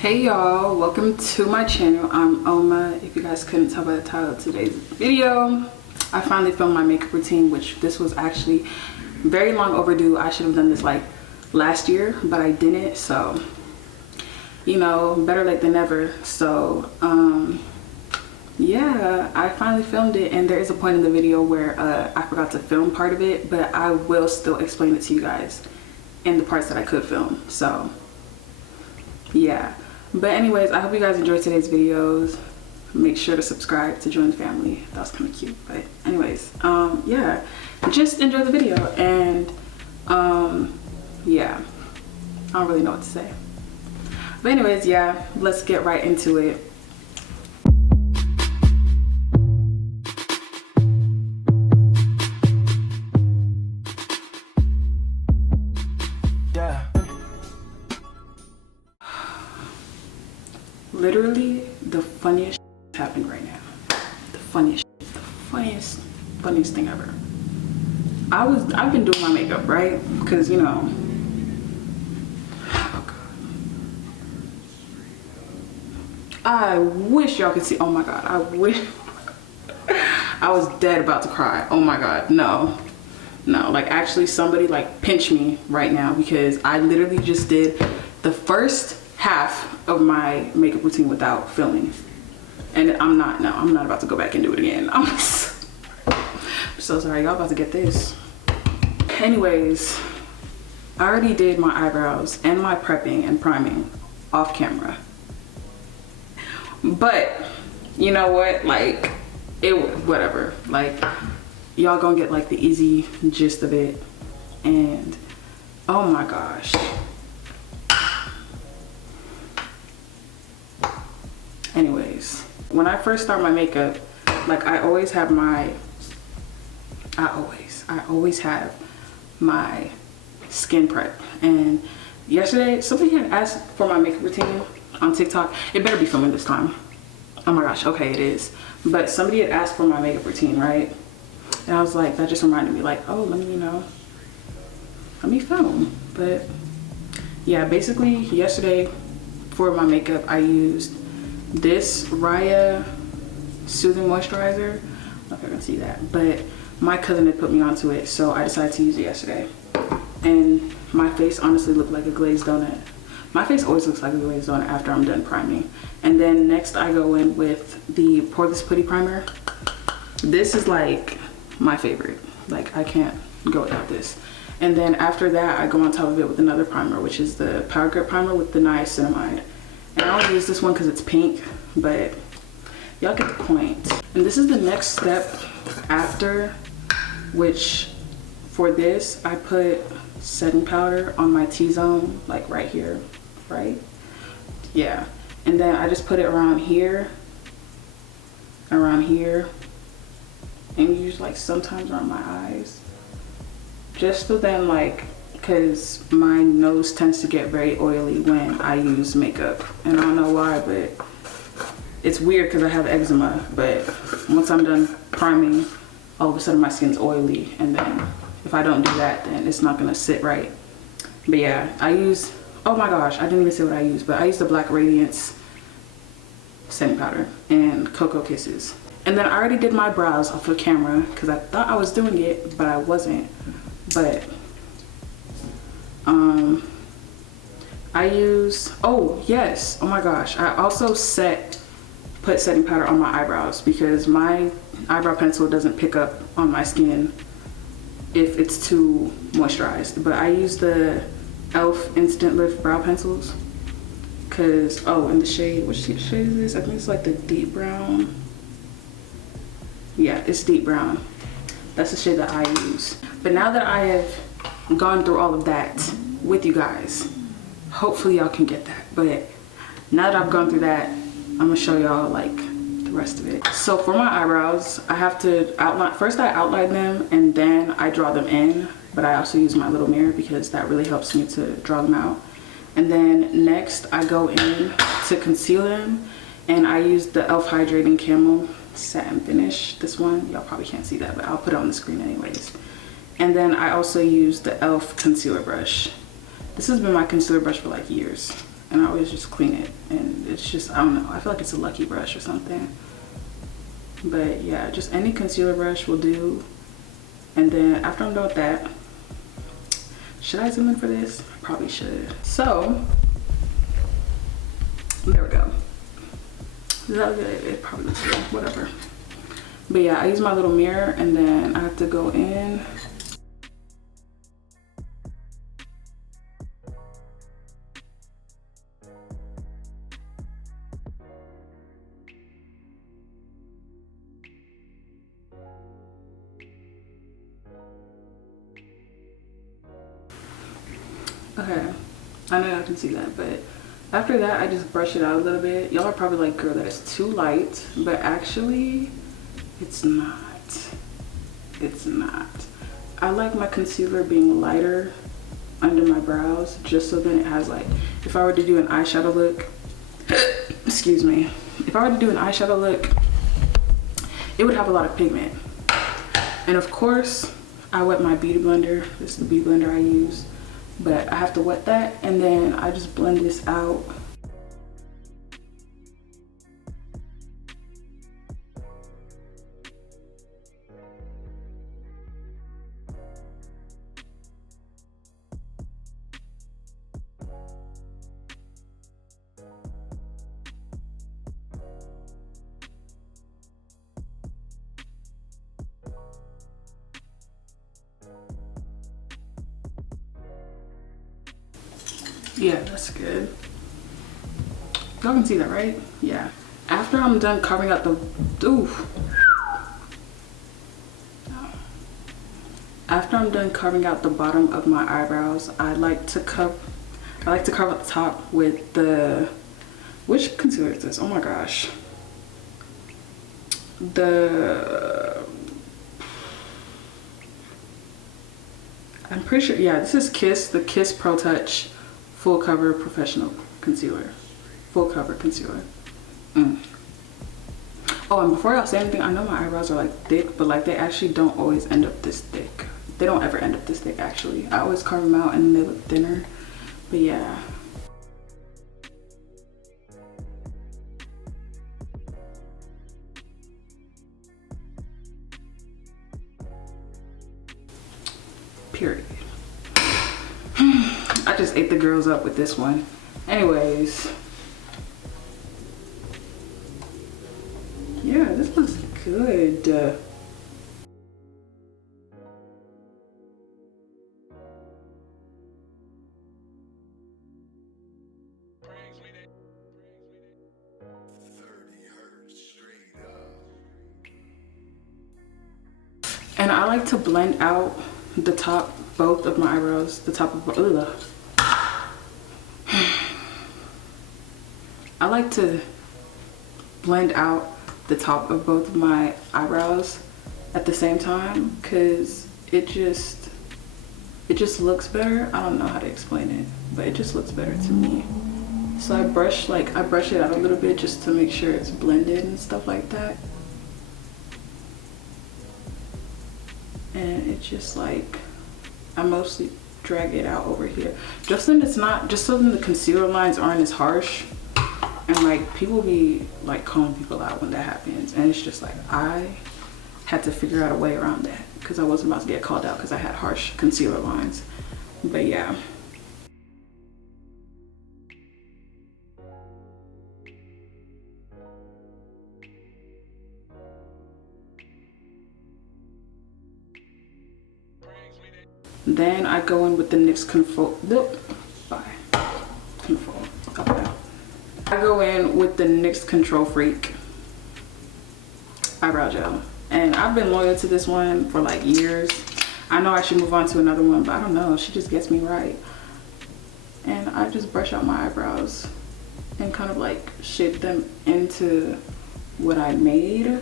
Hey y'all, welcome to my channel. I'm Oma. If you guys couldn't tell by the title of today's video, I finally filmed my makeup routine, which this was actually very long overdue. I should have done this like last year, but I didn't, so you know, better late than never. So yeah, I finally filmed it, and there is a point in the video where I forgot to film part of it, but I will still explain it to you guys in the parts that I could film. So yeah, but anyways, I hope you guys enjoyed today's videos. Make sure to subscribe to join the family. That was kind of cute, but anyways, yeah, just enjoy the video. And yeah, I don't really know what to say, but anyways, yeah, let's get right into it. Literally the funniest happened right now. The funniest thing ever. I've been doing my makeup, right? Because you know, oh god, I wish y'all could see. Oh my god, I wish. I was dead about to cry. Oh my god, no, like actually somebody like pinch me right now, because I literally just did the first half of my makeup routine without filming, and I'm not about to go back and do it again. I'm so sorry, y'all about to get this. Anyways, I already did my eyebrows and my prepping and priming off camera, but you know what, like whatever, like y'all gonna get like the easy gist of it. And oh my gosh, anyways, when I first start my makeup, like I always have my skin prep. And yesterday somebody had asked for my makeup routine on TikTok. It better be filming this time. Oh my gosh, okay, it is. But somebody had asked for my makeup routine, right? And I was like, that just reminded me, like, oh, let me film. But yeah, basically yesterday for my makeup I used this Raya Soothing Moisturizer. I don't know if I can see that, but my cousin had put me onto it, so I decided to use it yesterday. And my face honestly looked like a glazed donut. My face always looks like a glazed donut after I'm done priming. And then next I go in with the Poreless Putty Primer. This is like my favorite. Like I can't go without this. And then after that I go on top of it with another primer, which is the Power Grip Primer with the Niacinamide. And I only use this one because it's pink, but y'all get the point. And this is the next step after, which for this I put setting powder on my T-zone, like right here, right? Yeah. And then I just put it around here, and use like sometimes around my eyes, just so then like, because my nose tends to get very oily when I use makeup, and I don't know why, but it's weird because I have eczema. But once I'm done priming, all of a sudden my skin's oily, and then if I don't do that, then it's not gonna sit right. But yeah, I use, oh my gosh, I didn't even say what I use, but I use the Black Radiance setting powder and Cocoa Kisses. And then I already did my brows off of camera because I thought I was doing it, but I wasn't. But I use, oh yes, oh my gosh, I also put setting powder on my eyebrows, because my eyebrow pencil doesn't pick up on my skin if it's too moisturized. But I use the e.l.f. Instant Lift brow pencils, because, oh, in the shade, which shade is this? I think it's like the deep brown. Yeah, it's deep brown. That's the shade that I use. But now that I have gone through all of that with you guys, hopefully y'all can get that. But now that I've gone through that, I'm gonna show y'all like the rest of it. So for my eyebrows, I have to outline. First I outline them and then I draw them in, but I also use my little mirror because that really helps me to draw them out. And then next I go in to conceal them, and I use the e.l.f. Hydrating Camel Satin Finish. This one, y'all probably can't see that, but I'll put it on the screen anyways. And then I also use the e.l.f. concealer brush. This has been my concealer brush for like years. and I always just clean it, and it's just, I don't know, I feel like it's a lucky brush or something. But yeah, just any concealer brush will do. And then after I'm done with that, should I zoom in for this? I probably should. So there we go. Is that good? It probably looks good, whatever. But yeah, I use my little mirror, and then I have to go in. Okay, I know y'all can see that, but after that I just brush it out a little bit. Y'all are probably like, girl, that is too light, but actually it's not. It's not. I like my concealer being lighter under my brows, just so then it has like, if I were to do an eyeshadow look, excuse me, if I were to do an eyeshadow look, it would have a lot of pigment. And of course I wet my beauty blender. This is the beauty blender I use. But I have to wet that, and then I just blend this out. Yeah, that's good. Y'all can see that, right? Yeah. After I'm done covering up the, after I'm done covering out the bottom of my eyebrows, I like to cover up the top with the, which concealer is this? Oh my gosh. I'm pretty sure, yeah, this is the Kiss Pro Touch Full Cover Professional Concealer. Full Cover Concealer. Oh, and before y'all say anything, I know my eyebrows are like thick, but like they actually don't always end up this thick. They don't ever end up this thick actually. I always carve them out and they look thinner. But yeah. Period. I just ate the girls up with this one. Anyways. Yeah, this looks good. And I like to blend out the top, both of my eyebrows, the top of, I like to blend out the top of both of my eyebrows at the same time, because it just looks better. I don't know how to explain it, but it just looks better to me. So I brush it out a little bit just to make sure it's blended and stuff like that. And it's just like, I mostly drag it out over here just so then the concealer lines aren't as harsh. And like, people be like calling people out when that happens, and it's just like, I had to figure out a way around that because I wasn't about to get called out because I had harsh concealer lines. But yeah. Then I go in with the NYX I go in with the NYX Control Freak eyebrow gel, and I've been loyal to this one for like years. I know I should move on to another one, but I don't know, she just gets me right. And I just brush out my eyebrows and kind of like shape them into what I made.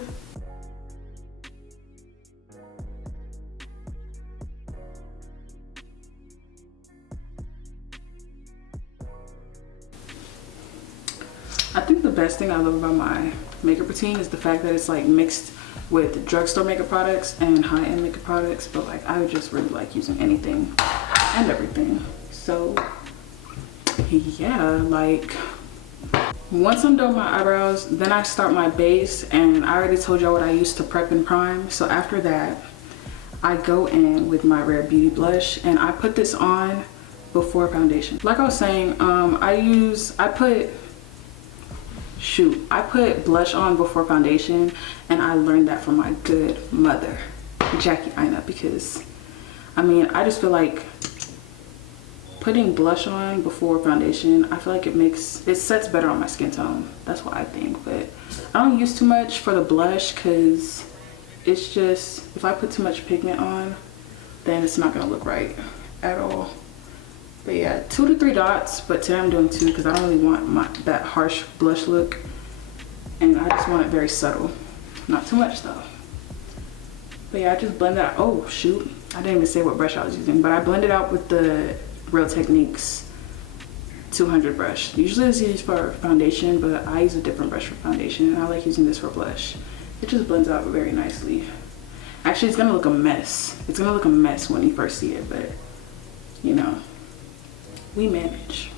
I think the best thing I love about my makeup routine is the fact that it's like mixed with drugstore makeup products and high-end makeup products, but like I just really like using anything and everything. So yeah, like once I'm done with my eyebrows, then I start my base, and I already told y'all what I use to prep and prime. So after that, I go in with my Rare Beauty blush, and I put this on before foundation. Like I was saying, I put blush on before foundation, and I learned that from my good mother, Jackie Ina, because I mean, I just feel like putting blush on before foundation, I feel like it sets better on my skin tone. That's what I think. But I don't use too much for the blush, because it's just, if I put too much pigment on, then it's not gonna look right at all. But yeah, 2 to 3 dots, but today I'm doing 2 because I don't really want that harsh blush look, and I just want it very subtle, not too much though. But yeah, I just blend that. Oh shoot, I didn't even say what brush I was using, but I blended out with the Real Techniques 200 brush. Usually it's used for foundation, but I use a different brush for foundation, and I like using this for blush. It just blends out very nicely. Actually, it's gonna look a mess. It's gonna look a mess when you first see it, but you know, we manage.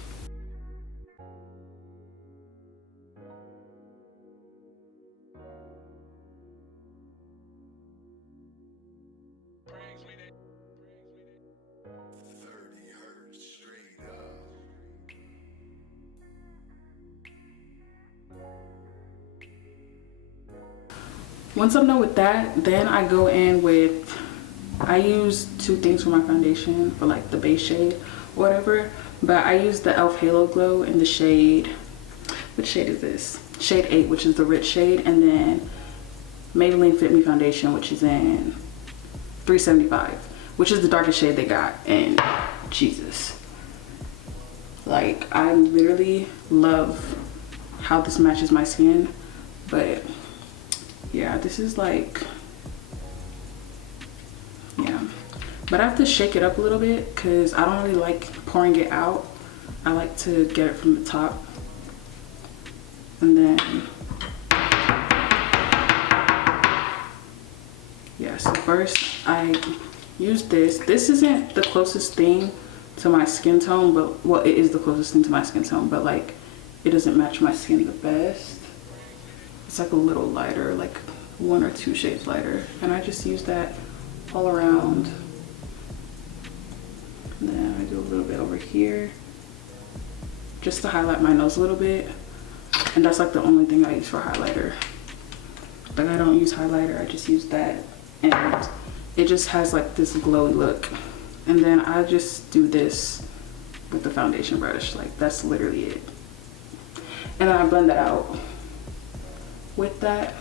Once I'm done with that, then I go in with, I use 2 things for my foundation, for like the base shade or whatever, but I use the e.l.f. Halo Glow in the shade, which shade is this? Shade 8, which is the rich shade, and then Maybelline Fit Me Foundation, which is in 375, which is the darkest shade they got. And Jesus, like, I literally love how this matches my skin. But yeah, this is like, yeah, but I have to shake it up a little bit because I don't really like pouring it out. I like to get it from the top. And then yeah, so first I use this. This isn't the closest thing to my skin tone, but well, it is the closest thing to my skin tone, but like it doesn't match my skin the best. It's like a little lighter, like 1 or 2 shades lighter, and I just use that all around. And then I do a little bit over here just to highlight my nose a little bit, and that's like the only thing I use for highlighter. Like, I don't use highlighter, I just use that, and it just has like this glowy look. And then I just do this with the foundation brush, like that's literally it. And then I blend that out with that.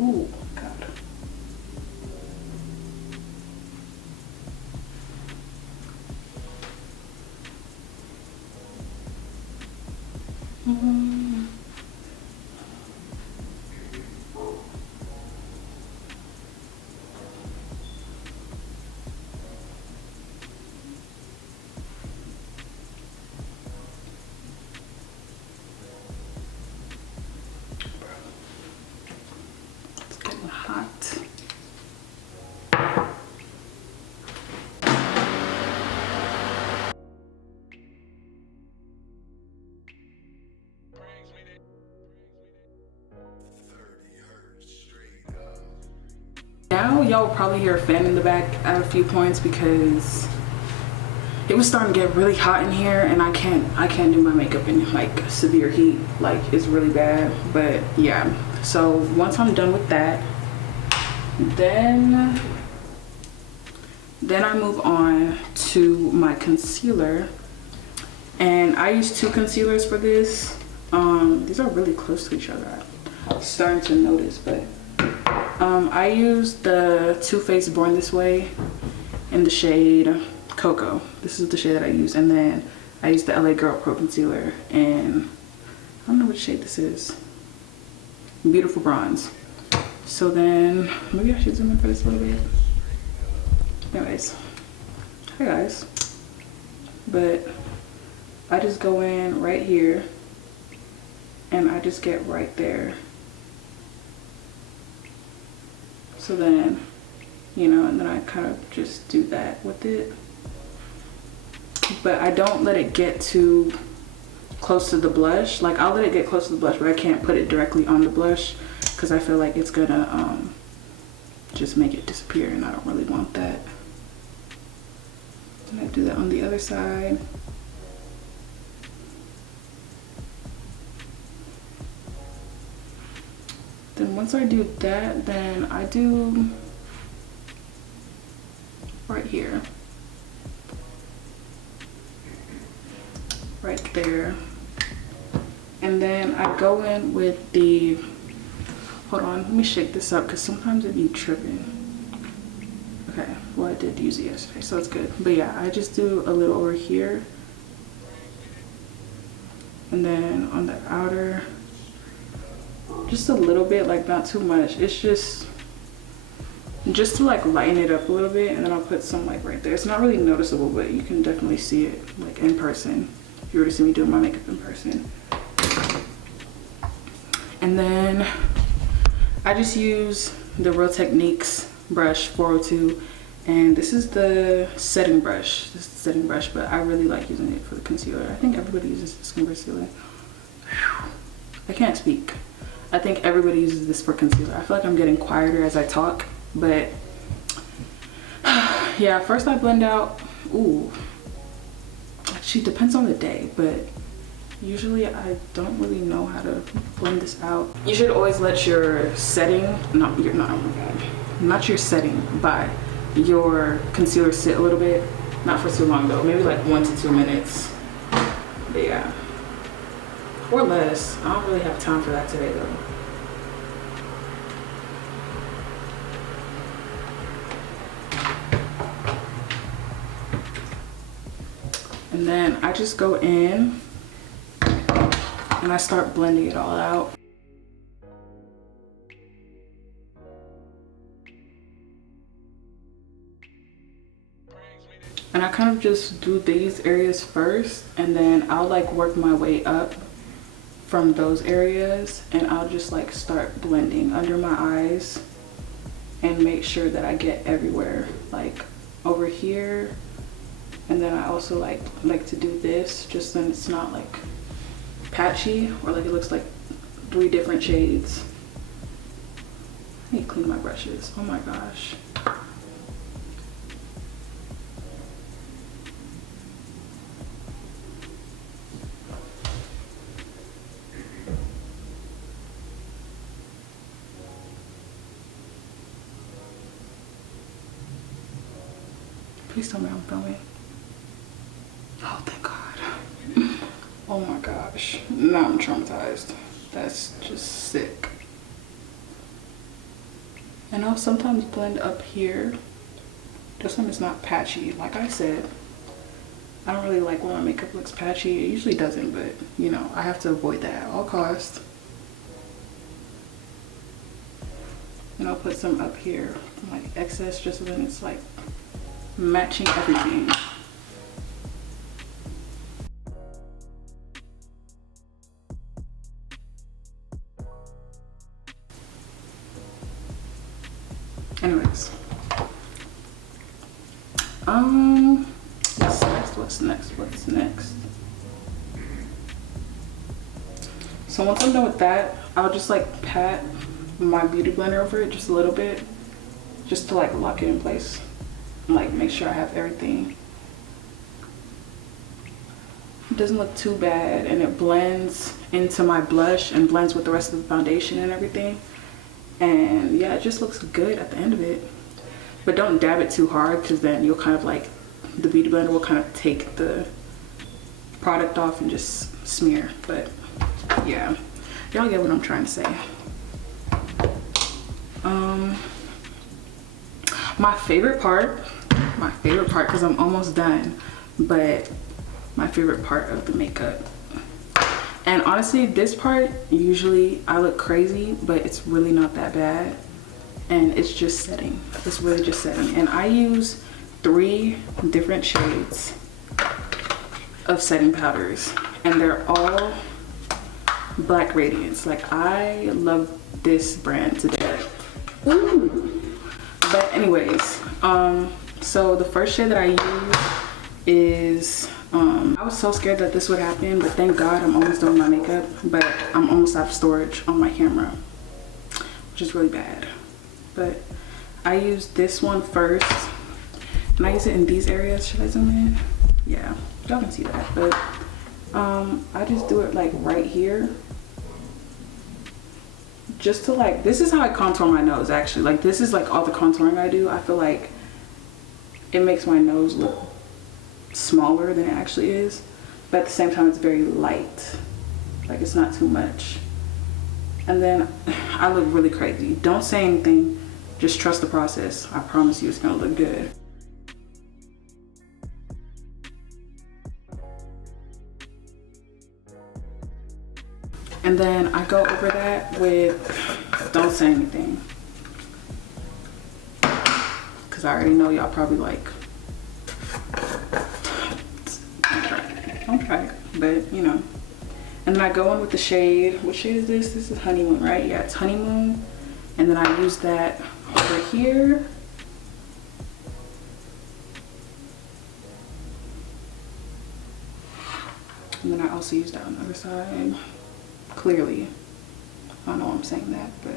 Ooh, God. It's getting hot. Now y'all will probably hear a fan in the back at a few points because it was starting to get really hot in here, and I can't do my makeup in like severe heat. Like, it's really bad. But yeah, so once I'm done with that, then I move on to my concealer, and I use 2 concealers for this. These are really close to each other. I'm starting to notice, but I use the Too Faced Born This Way in the shade Cocoa. This is the shade that I use, and then I use the LA Girl Pro Concealer, and I don't know which shade this is. Beautiful Bronze. So then maybe I should zoom in for this a little bit. Anyways, hi guys. But I just go in right here and I just get right there. So then, you know, and then I kind of just do that with it. But I don't let it get too close to the blush. Like, I'll let it get close to the blush, but I can't put it directly on the blush because I feel like it's gonna just make it disappear, and I don't really want that. And I do that on the other side. Then once I do that, then I do right here, right there, and then I go in with the, hold on, let me shake this up because sometimes it be tripping. Okay, well, I did use it yesterday, so it's good. But yeah, I just do a little over here, and then on the outer, just a little bit, like not too much. It's just to like lighten it up a little bit, and then I'll put some like right there. It's not really noticeable, but you can definitely see it like in person if you were to see me doing my makeup in person. And then I just use the Real Techniques brush 402, and this is the setting brush. This is the setting brush, but I really like using it for the concealer. I think everybody uses this concealer. I can't speak. I think everybody uses this for concealer. I feel like I'm getting quieter as I talk, but yeah, first I blend out. Ooh, actually depends on the day, but usually I don't really know how to blend this out. You should always let your setting, oh my god, not your setting, but your concealer sit a little bit. Not for too long though, maybe like 1 to 2 minutes. But yeah, or less. I don't really have time for that today though. And then I just go in and I start blending it all out. And I kind of just do these areas first, and then I'll like work my way up from those areas, and I'll just like start blending under my eyes and make sure that I get everywhere, like over here. And then I also like to do this, just then it's not like patchy or like it looks like 3 different shades. I need to clean my brushes. Oh my gosh. Please tell me I'm filming. Oh, thank God. Oh my gosh. Now I'm traumatized. That's just sick. And I'll sometimes blend up here. This one is not patchy. Like I said, I don't really like when my makeup looks patchy. It usually doesn't, but you know, I have to avoid that at all costs. And I'll put some up here, like excess, just so then it's like matching everything. Anyways, what's next? So once I'm done with that, I'll just like pat my beauty blender over it just a little bit, just to like lock it in place, like make sure I have everything. It doesn't look too bad, and it blends into my blush and blends with the rest of the foundation and everything. And yeah, it just looks good at the end of it. But don't dab it too hard, because then you'll kind of like, the beauty blender will kind of take the product off and just smear. But yeah, y'all get what I'm trying to say. My favorite part, because I'm almost done, but my favorite part of the makeup. And honestly, this part, usually I look crazy, but it's really not that bad. And it's just setting. It's really just setting. And I use 3 different shades of setting powders. And they're all Black Radiance. Like, I love this brand to death. Ooh. But anyways, so the first shade that I use is, I was so scared that this would happen, but thank God I'm almost done with my makeup, but I'm almost out of storage on my camera, which is really bad. But I use this one first, and I use it in these areas. Should I zoom in? Yeah, y'all can see that, but I just do it like right here, just to like, this is how I contour my nose actually. Like, this is like all the contouring I do. I feel like it makes my nose look smaller than it actually is, but at the same time it's very light, like it's not too much. And then I look really crazy. Don't say anything, just trust the process. I promise you it's gonna look good. And then I go over that with, don't say anything, because I already know y'all probably like, don't try it, but you know. And then I go in with the shade. What shade is this? This is Honeymoon, right? Yeah, it's Honeymoon. And then I use that over here. And then I also use that on the other side. Clearly, I don't know why I'm saying that, but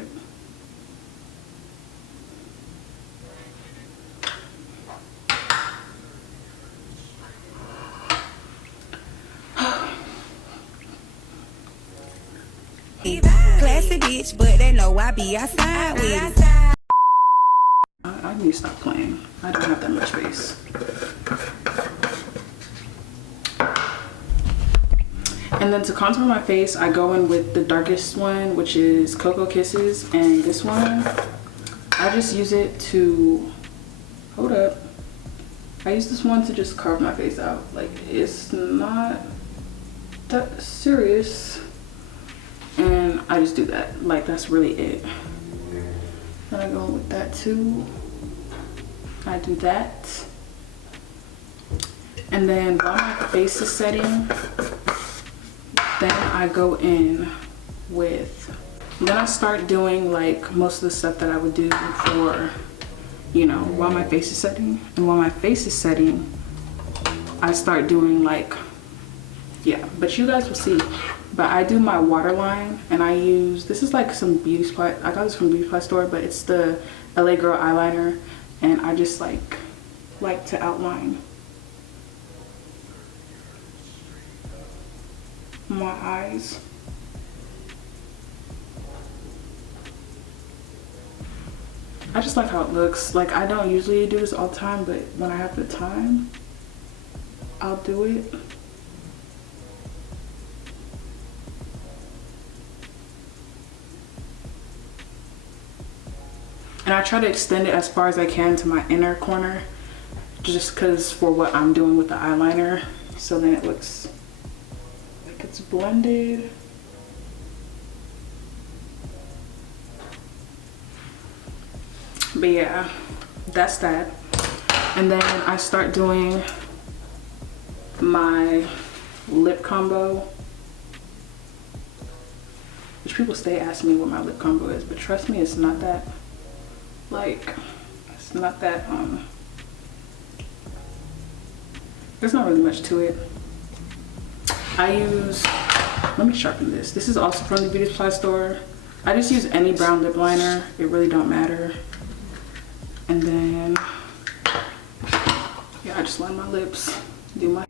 classy bitch, but they know I be outside with it. I need to stop playing. I don't have that much space. And then to contour my face, I go in with the darkest one, which is Cocoa Kisses, and this one, I just use it to, hold up, I use this one to just carve my face out. Like, it's not that serious, and I just do that. Like, that's really it. Then I go with that too. I do that. And then while my face is setting, then I go in with, then I start doing like most of the stuff that I would do for, you know, while my face is setting. And while my face is setting, I start doing like, yeah, but you guys will see. But I do my waterline, and I use, this is like some beauty supply, I got this from Beauty Supply Store, but it's the LA Girl eyeliner, and I just like to outline my eyes. I just like how it looks. Like, I don't usually do this all the time, but when I have the time, I'll do it. And I try to extend it as far as I can to my inner corner, just because for what I'm doing with the eyeliner, so then it looks like it's blended. But yeah, that's that. And then I start doing my lip combo, which people stay asking me what my lip combo is, but trust me, it's not that, like, it's not that, there's not really much to it. I use, let me sharpen this. This is also from the Beauty Supply Store. I just use any brown lip liner. It really don't matter. And then, yeah, I just line my lips, do my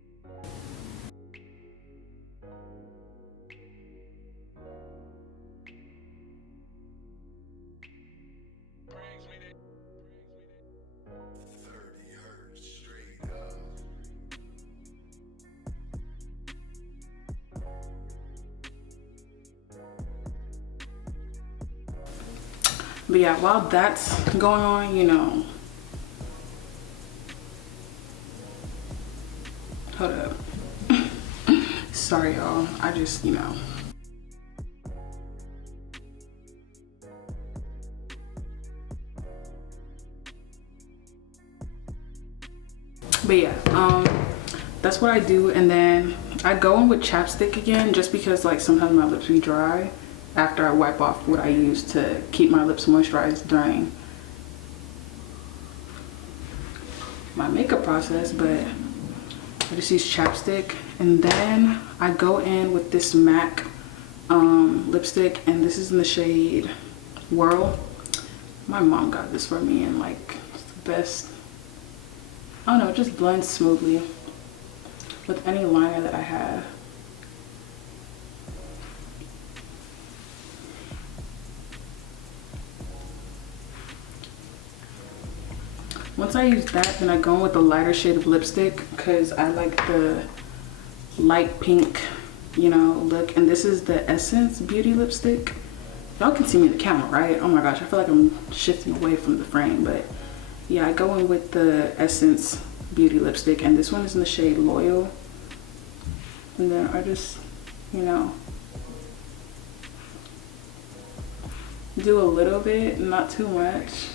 But yeah, while that's going on, you know, hold up. Sorry, y'all. I just, you know. But yeah, that's what I do. And then I go in with chapstick again just because like sometimes my lips be dry after I wipe off what I use to keep my lips moisturized during my makeup process, but I just use chapstick. And then I go in with this MAC lipstick, and this is in the shade Whirl. My mom got this for me, and like it's the best. I don't know, it just blends smoothly with any liner that I have. Once I use that, then I go in with a lighter shade of lipstick because I like the light pink, you know, look. And this is the Essence Beauty lipstick. Y'all can see me in the camera, right? Oh my gosh, I feel like I'm shifting away from the frame, but yeah, I go in with the Essence Beauty lipstick, and this one is in the shade Loyal. And then I just, you know, do a little bit, not too much,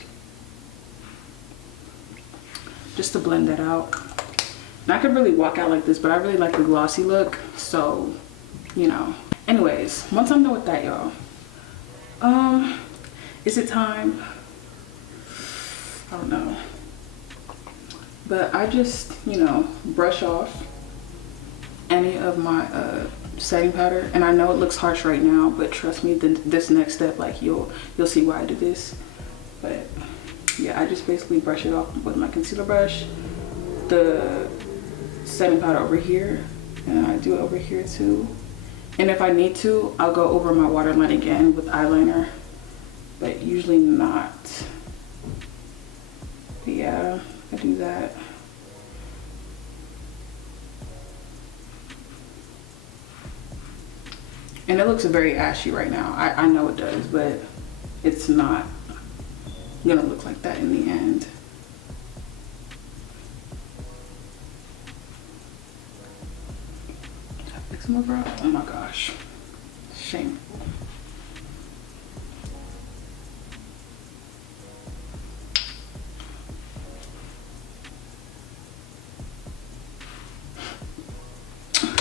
just to blend that out. And I could really walk out like this, but I really like the glossy look, so, you know. Anyways, once I'm done with that, y'all, is it time? I don't know. But I just, you know, brush off any of my setting powder. And I know it looks harsh right now, but trust me, this next step, like you'll see why I do this. But yeah, I just basically brush it off with my concealer brush, the setting powder over here, and I do it over here too. And if I need to, I'll go over my waterline again with eyeliner, but usually not. But yeah, I do that. And it looks very ashy right now. I know it does, but it's not gonna look like that in the end. Did I fix my brow? Oh my gosh. Shame.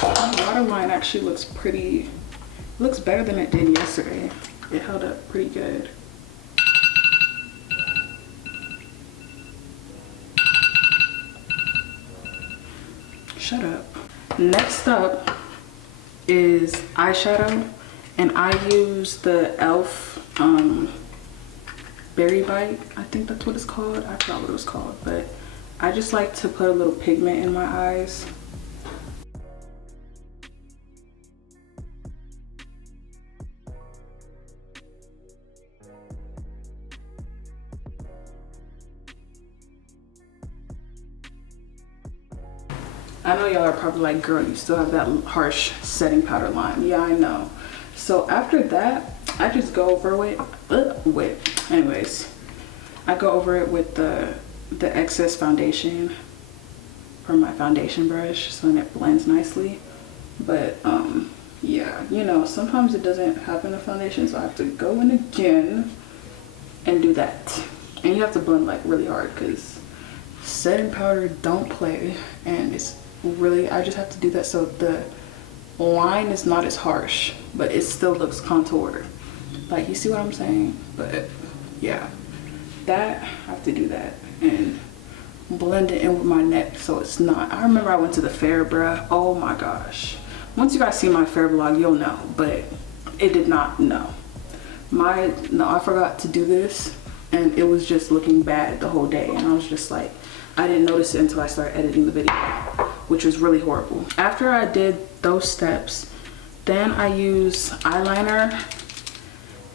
My waterline actually looks pretty, looks better than it did yesterday. It held up pretty good. Shut up. Next up is eyeshadow, and I use the e.l.f. Berry Bite. I think that's what it's called. I forgot what it was called, but I just like to put a little pigment in my eyes. I know y'all are probably like, girl, you still have that harsh setting powder line. Yeah, I know. So after that, I just go over it anyways, I go over it with the excess foundation from my foundation brush, so then it blends nicely. But yeah, you know, sometimes it doesn't happen in foundation, so I have to go in again and do that. And you have to blend like really hard because setting powder don't play, and it's really, I just have to do that so the line is not as harsh, but it still looks contoured. Like, you see what I'm saying? But yeah, that, I have to do that and blend it in with my neck so it's not. I remember I went to the fair, bruh. Oh my gosh. Once you guys see my fair vlog, you'll know, but it did not know. I forgot to do this, and it was just looking bad the whole day, and I was just like, I didn't notice it until I started editing the video, which was really horrible. After I did those steps, then I use eyeliner,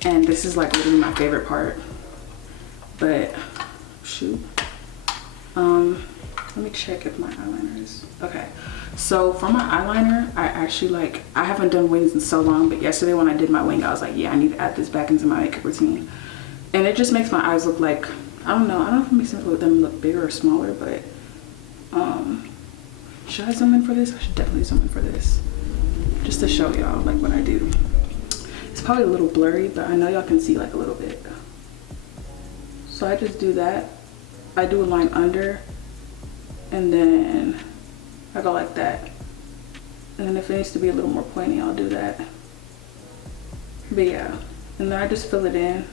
and this is like literally my favorite part. But shoot, let me check if my eyeliner is okay. So for my eyeliner, I actually like, I haven't done wings in so long, but yesterday when I did my wing, I was like, yeah, I need to add this back into my makeup routine. And it just makes my eyes look like, I don't know if it makes them look bigger or smaller, but should I zoom in for this? I should definitely zoom in for this, just to show y'all like what I do. It's probably a little blurry, but I know y'all can see like a little bit. So I just do that. I do a line under, and then I go like that. And if it needs to be a little more pointy, I'll do that. But yeah, and then I just fill it in.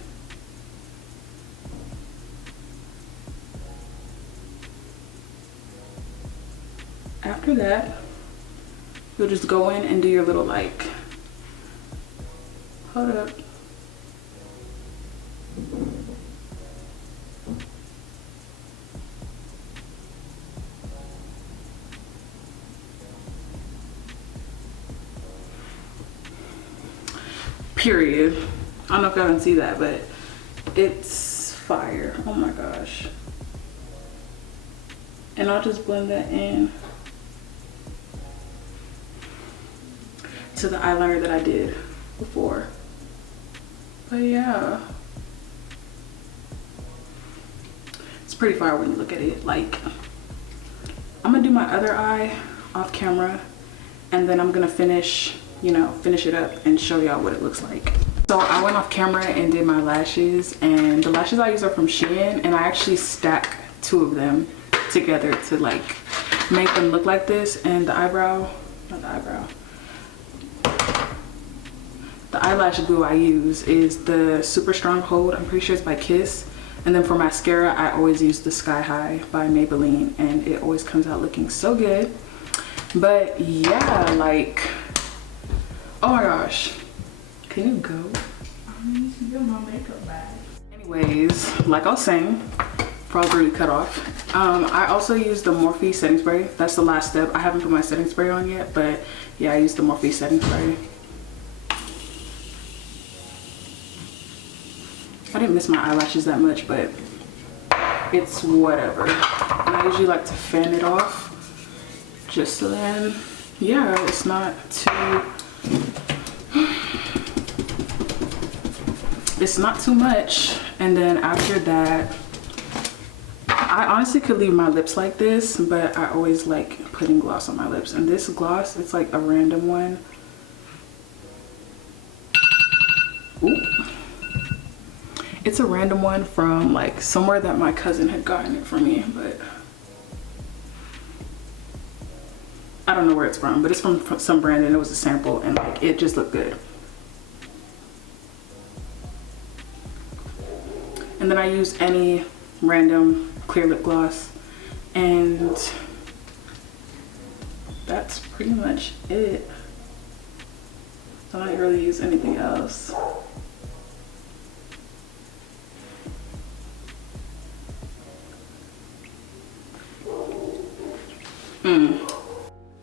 After that, you'll just go in and do your little like, hold up. Period. I don't know if y'all can see that, but it's fire. Oh my gosh. And I'll just blend that in to the eyeliner that I did before. But yeah, it's pretty fire when you look at it. Like, I'm gonna do my other eye off camera, and then I'm gonna finish, you know, finish it up and show y'all what it looks like. So I went off camera and did my lashes, and the lashes I use are from Shein, and I actually stack 2 of them together to like make them look like this. And the eyebrow, not the eyebrow, the eyelash glue I use is the Super Strong Hold. I'm pretty sure it's by Kiss. And then for mascara, I always use the Sky High by Maybelline, and it always comes out looking so good. But yeah, like, oh my gosh, can you go? I need to get my makeup bag. Anyways, like I was saying, probably cut off. I also use the Morphe setting spray. That's the last step. I haven't put my setting spray on yet, but yeah, I use the Morphe setting spray. I didn't miss my eyelashes that much, but it's whatever. And I usually like to fan it off, just so then, yeah, it's not too, it's not too much. And then after that, I honestly could leave my lips like this, but I always like putting gloss on my lips. And this gloss, it's like a random one. Ooh. It's a random one from like somewhere that my cousin had gotten it for me, but I don't know where it's from, but it's from some brand, and it was a sample, and like it just looked good. And then I use any random clear lip gloss, and that's pretty much it. I don't really use anything else.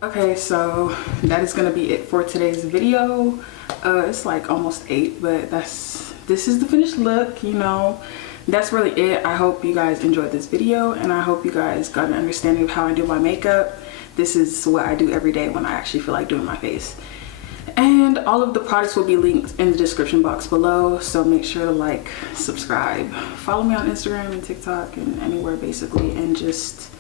Okay, so that is gonna be it for today's video. It's like almost 8, but this is the finished look, you know. That's really it. I hope you guys enjoyed this video, and I hope you guys got an understanding of how I do my makeup. This is what I do every day when I actually feel like doing my face. And all of the products will be linked in the description box below, so make sure to like, subscribe, follow me on Instagram and TikTok and anywhere basically, and just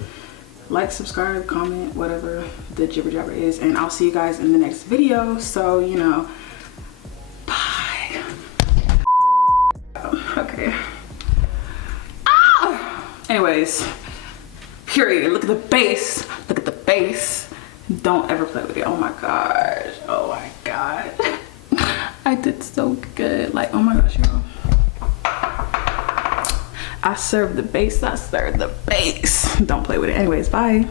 like, subscribe, comment, whatever the jibber jabber is, and I'll see you guys in the next video. So, you know, bye. Okay. Anyways, period. Look at the base. Look at the base. Don't ever play with it. Oh my gosh. Oh my god. I did so good. Like, oh my gosh, y'all. I served the base. I served the base. Don't play with it. Anyways, bye.